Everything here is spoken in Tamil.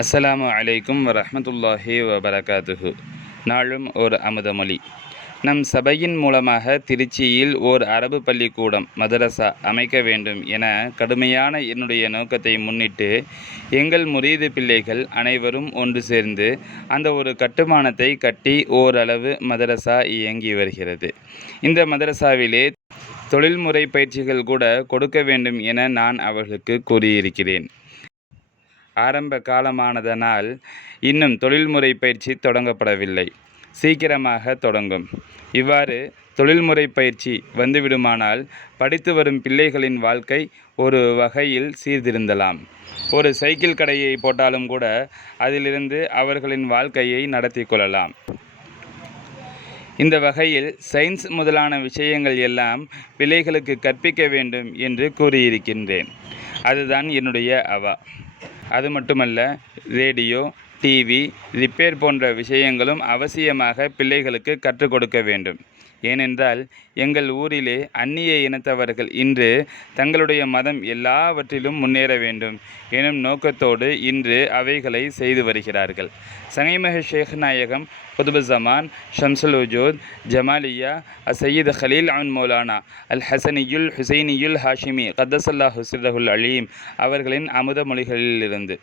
அஸ்ஸலாமு அலைக்கும் வரஹ்மத்துல்லாஹி வபரகாத்துஹு. நாளும் ஓர் அமுதமொழி. நம் சபையின் மூலமாக திருச்சியில் ஓர் அரபு பள்ளிக்கூடம் மதரசா அமைக்க வேண்டும் என கடுமையான என்னுடைய நோக்கத்தை முன்னிட்டு எங்கள் முரீது பிள்ளைகள் அனைவரும் ஒன்று சேர்ந்து அந்த ஒரு கட்டுமானத்தை கட்டி ஓரளவு மதரசா இயங்கி வருகிறது. இந்த மதரசாவிலே தொழில்முறை பயிற்சிகள் கூட கொடுக்க வேண்டும் என நான் அவர்களுக்கு கூறியிருக்கிறேன். ஆரம்ப காலமானதனால் இன்னும் தொழில்முறை பயிற்சி தொடங்கப்படவில்லை. சீக்கிரமாக தொடங்கும். இவ்வாறு தொழில்முறை பயிற்சி வந்துவிடுமானால் படித்து வரும் பிள்ளைகளின் வாழ்க்கை ஒரு வகையில் சீர்திருந்தலாம். ஒரு சைக்கிள் கடையை போட்டாலும் கூட அதிலிருந்து அவர்களின் வாழ்க்கையை நடத்தி கொள்ளலாம். இந்த வகையில் சயின்ஸ் முதலான விஷயங்கள் எல்லாம் பிள்ளைகளுக்கு கற்பிக்க வேண்டும் என்று கூறியிருக்கின்றேன். அதுதான் என்னுடைய அவா. அது மட்டுமல்ல, ரேடியோ, டிவி ரிப்பேர் போன்ற விஷயங்களும் அவசியமாக பிள்ளைகளுக்கு கற்றுக் கொடுக்க வேண்டும். ஏனென்றால் எங்கள் ஊரிலே அந்நிய இனத்தவர்கள் இன்று தங்களுடைய மதம் எல்லாவற்றிலும் முன்னேற வேண்டும் எனும் நோக்கத்தோடு இன்று அவைகளை செய்து வருகிறார்கள். சங்கைமிகு ஷேக் நாயகம் குதுபுஸ்ஸமான் ஷம்சுல் வஜூத் ஜமாலியா சையீத் கலீல் மௌலானா அல் ஹசனியுல் ஹுசைனியுல் ஹாஷிமி கத்தஸல்லாஹு சிர்ரஹுல் அலீம் அவர்களின் அமுத மொழிகளிலிருந்து